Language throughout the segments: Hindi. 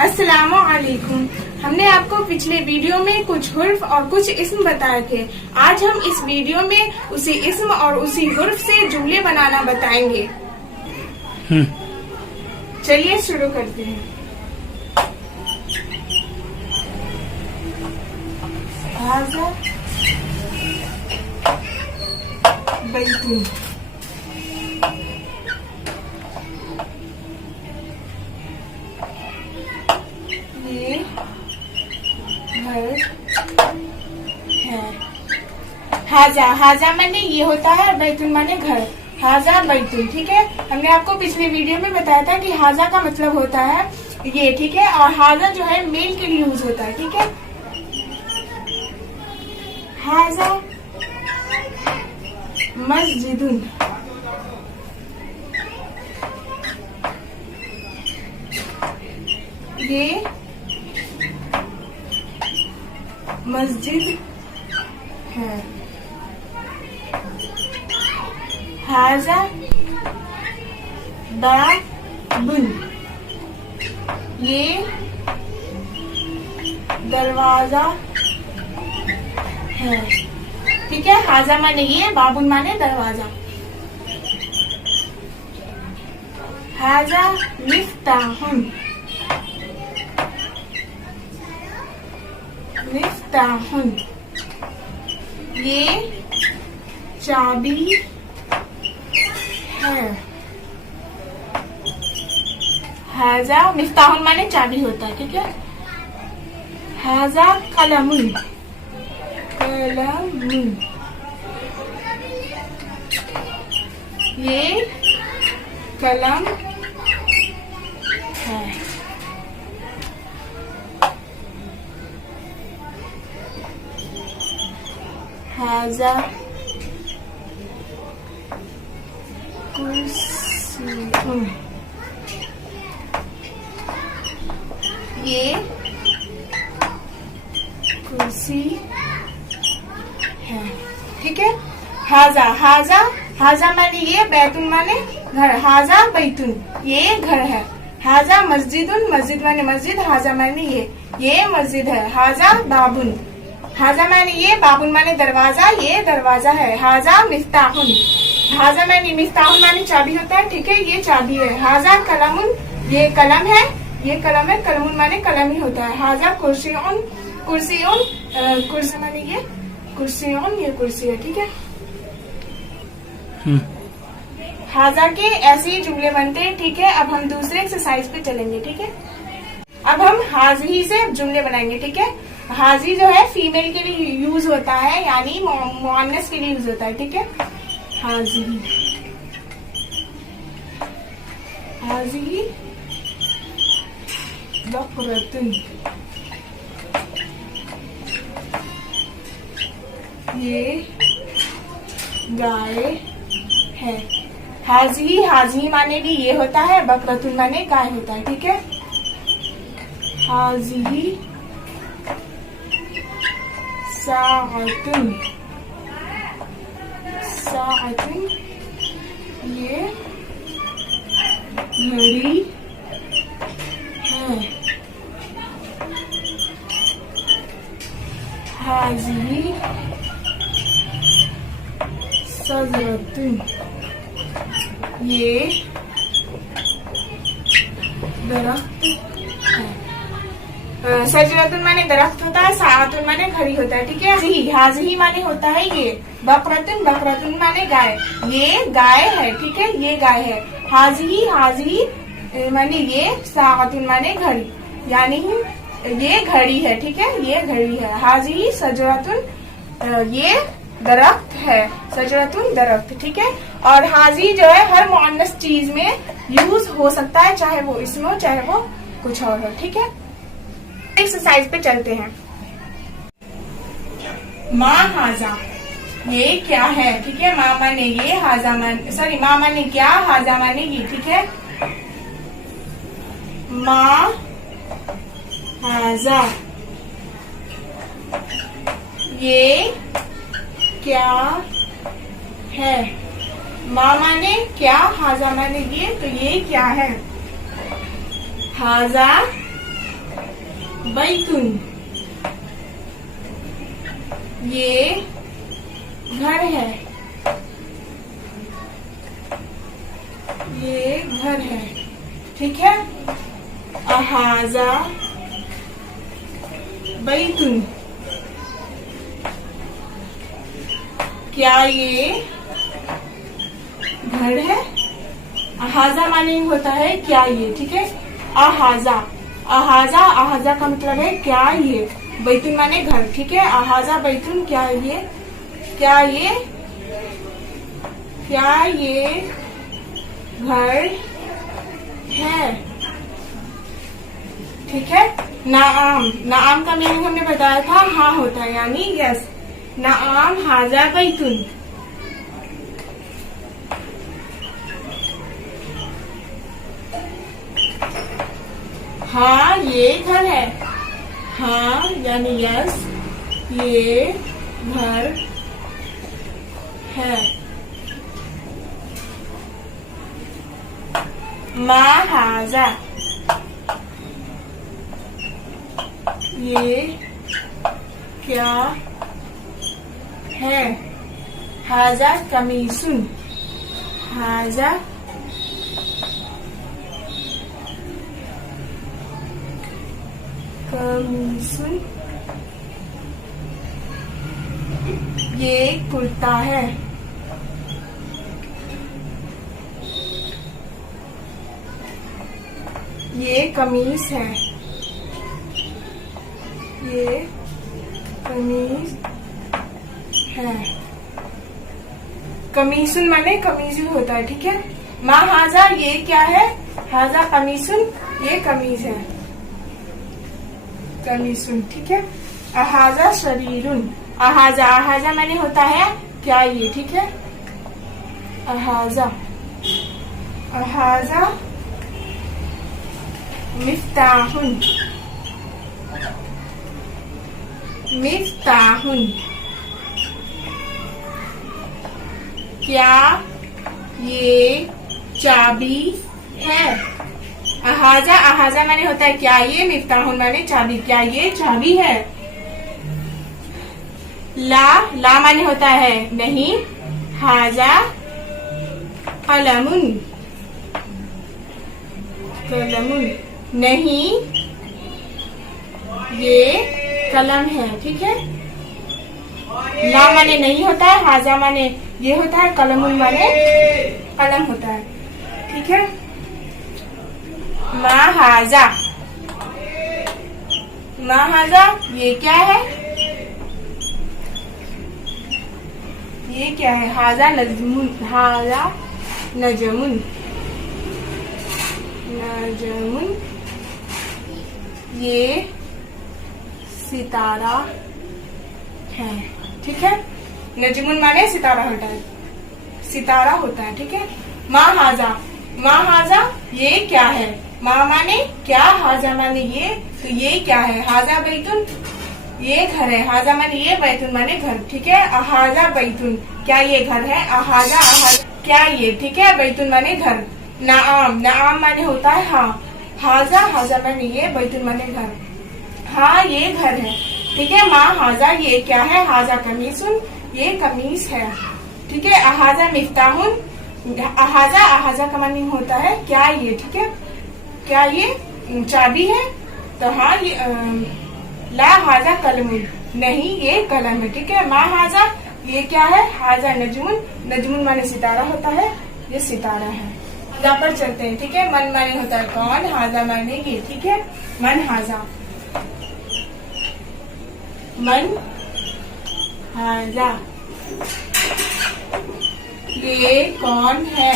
अस्सलामुअलैकुम। हमने आपको पिछले वीडियो में कुछ हुर्फ और कुछ इस्म बताए थे। आज हम इस वीडियो में उसी इस्म और उसी हुर्फ से जुमले बनाना बताएंगे। चलिए शुरू करते हैं। हाज़ा बैतुन, ये घर है। हाजा, हाजा माने ये होता है, बैतुन माने घर। हाजा बैतुन, ठीक है। हमने आपको पिछले वीडियो में बताया था कि हाजा का मतलब होता है ये, ठीक है। और हाजा जो है मेल के लिए यूज होता है, ठीक है। हाजा मस्जिदुन, ये मस्जिद है। हाजा बाबुन, ये दरवाजा है, ठीक है। हाजा माने ये, बाबुन माने दरवाजा। हाजा मिफ्ताहुन, मिफ्ताहुन, ये चाबी है। हाजा मिफ्ताहुन माने चाबी होता है, ठीक है। हाजा कलमुन, कलमुन, ये कलम है। हाजा कुर्सियुन, ये कुर्सी है, ठीक है। हाजा, हाजा, हाजा माने ये, बैतुन माने घर। हाजा बैतुन, ये घर है। हाजा मस्जिदुन, मस्जिद माने मस्जिद। हाजा माने ये मस्जिद है। हाजा बाबुन, हाजा माने ये, बाबुन माने दरवाजा, ये दरवाजा है। हाजा मिफ्ताहुन, हाजा माने मिफ्ताहुन माने चाबी होता है, ठीक है, ये चाबी है। हाजा कलमुन, ये कलम है, ये कलम है। कलमुन माने कलम ही होता है। हाजा कुर्सियुन, कुर्सियुन, कुर्सी माने ये कुर्सियुन, ये कुर्सी है, ठीक है। हाजा के ऐसे ही जुमले बनते हैं, ठीक है। अब हम दूसरे एक्सरसाइज पे चलेंगे, ठीक है। अब हम हाजी से जुमले बनाएंगे, ठीक है। हाजी जो है फीमेल के लिए यूज होता है, यानी मुअन्नस के लिए यूज होता है, ठीक है। हाजी, हाजी बकरतुन, ये गाय है। हाजी, हाजी माने भी ये होता है, बकरतुन माने गाय होता है, ठीक है। हाजी साअतुन, साअतुन, ये घड़ी है। हाजी सजरतुन, ये दरख्त है। सजरतुन माने दरख्त होता है, साअतुन माने घड़ी होता है, ठीक है। हाजी, हाजी माने होता है ये। बकरतुन, बकरतुन माने गाय, ये गाय है, ठीक है, ये गाय है। हाजी, हाजी माने ये, साअतुन माने घड़ी, यानी ये घड़ी है, ठीक है, ये घड़ी है। हाजी सजरतुन, ये दरख्त है। सजरतुन दरख्त, ठीक है। और हाजी जो है हर मुअन्नस चीज में यूज हो सकता है, चाहे वो इसमें हो चाहे वो कुछ और हो, ठीक है। एक्सरसाइज पे चलते हैं। माँ हाजा, ये क्या है, ठीक है। माँ माने ये, हाजा माने, सॉरी, माँ माने क्या, हाजा माने ये, ठीक है। माँ हाजा, ये क्या है। माँ माने क्या, हाजा माने ये, तो ये क्या है। हाजा बैतुन, ये घर है, ये घर है, ठीक है। अहाजा बैतुन, क्या ये घर है। अहाजा माने होता है क्या ये, ठीक है। अहाजा, अहाजा, अहाजा का मतलब है क्या ये। बैतुन माने घर, ठीक है। अहाजा बैतुन, क्या ये, क्या ये, क्या ये घर है, ठीक है। नाम, नाम का मीनिंग हमने बताया था हाँ होता है, यानी यस। नाम हाजा बैतुन, हाँ ये घर है, हाँ यानी यस, ये घर है। माँ हाजा, ये क्या है। हाजा कमीसुन, हाजा कमीसुन, ये कुर्ता है। ये कमीज है, ये कमीज है। कमीसुन माने कमीज होता है, ठीक है। माँ हाजा, ये क्या है। हाजा कमीसुन, ये कमीज है, कमीसुन, ठीक है। अहाजा शरीरुन, अहाजा, अहाजा माने होता है क्या ये, ठीक है। अहाजा, अहाजा मिफ्ताहुन, मिफ्ताहुन, क्या ये चाबी है। अहाजा, अहाजा माने होता है क्या ये। मिफ्ताहुन माने चाबी, क्या ये चाबी है। ला, ला माने होता है नहीं। हाजा कलमुन, कलमुन नहीं, ये कलम है, ठीक है। ला माने नहीं होता है, हाजा माने ये होता है, कलमुन माने कलम होता है, ठीक है। महाजा, महाजा ये क्या है, ये क्या है। हाजा नजमुन, हाजा नजमुन, नजमुन ये सितारा है, ठीक है। नजमुन माने सितारा होता है, सितारा होता है, ठीक है। माँ हाजा, माँ हाजा ये क्या है। माँ माने क्या, हाजा माने ये, तो ये क्या है। हाजा बैतुन, ये घर है। हाजा माने ये, बैतुन माने घर, ठीक है। अहाजा बैतुन, क्या ये घर है। अहाजा, अहाजा क्या ये, ठीक है। बैतुन माने घर। नाम, नाम माने होता है हाँ। हाजा, हाजा माने ये, बैतुन माने घर, हाँ ये घर है, ठीक है। माँ हाजा ये क्या है। हाजा कमीसुन, ये कमीज है, ठीक है। अहाजा मिफ्ताहुन, अहाजा, अहाजा का मीनिंग होता है क्या ये, ठीक है। क्या ये चाबी है, तो हाँ ये ला हाजा कलमुन, नहीं ये कलम है, ठीक है। माँ हाजा ये क्या है। हाजा नजमुन, नजमुन माने सितारा होता है, ये सितारा है। हाजा पर चलते हैं, ठीक है। मन माने होता है कौन, हाजा माने ये, ठीक है। मन हाजा, मन हाजा ये कौन है।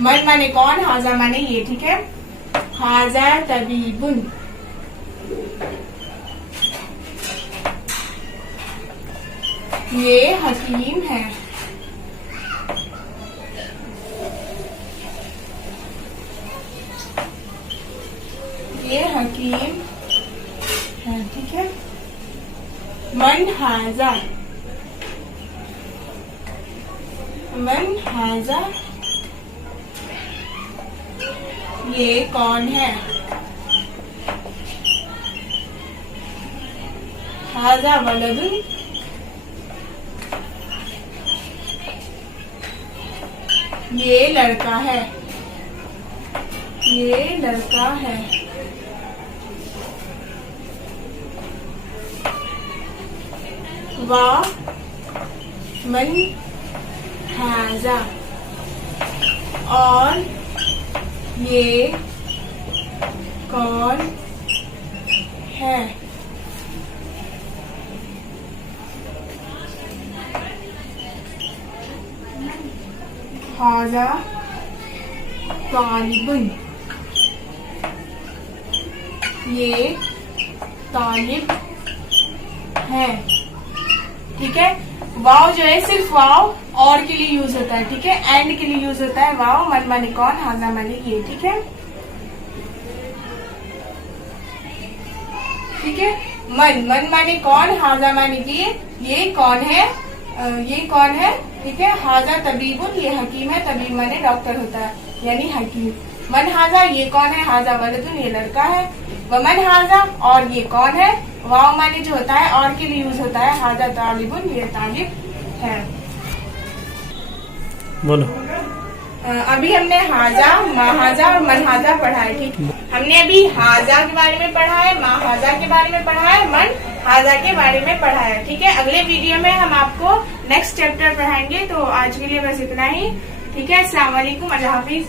मन माने कौन, हाजा माने ये, ठीक है। हाजा तबीबुन, ये हकीम है, ये हकीम है, ठीक है। मन हाजा, मन हाजा ये कौन है, हाजा वलदुन, ये लड़का है, ये लड़का है। वा मन हाजा, और ये कौन है। हाजा तालिबुन, ये तालिब है। ठीक है, वाव जो है सिर्फ वाव और के लिए यूज होता है। ठीक है, एंड के लिए यूज होता है वाव। मन माने कौन, हाजा माने ये। ठीक है, ठीक है। मन माने कौन, हाजा माने ये कौन है, ये कौन है। ठीक है, हाजा तबीबुन, ये हकीम है। तबीब माने डॉक्टर होता है, यानी हकीम। मन हाजा, ये कौन है। हाजा वलदुन, ये लड़का है। वमन हाजा, और ये कौन है। वाव माने जो होता है और के लिए यूज होता है। हाजा तालिबुन, ये तालिब है। बोलो। अभी हमने हाजा, महाजा और मनहाजा पढ़ा है। ठीक, हमने अभी हाजा के बारे में पढ़ा है, महाजा के बारे में पढ़ा है, मन हाजा के बारे में पढ़ा है। ठीक है, अगले वीडियो में हम आपको नेक्स्ट चैप्टर पढ़ाएंगे। तो आज के लिए बस इतना ही। ठीक है, अस्सलाम वालेकुम, अल्लाह हाफिज।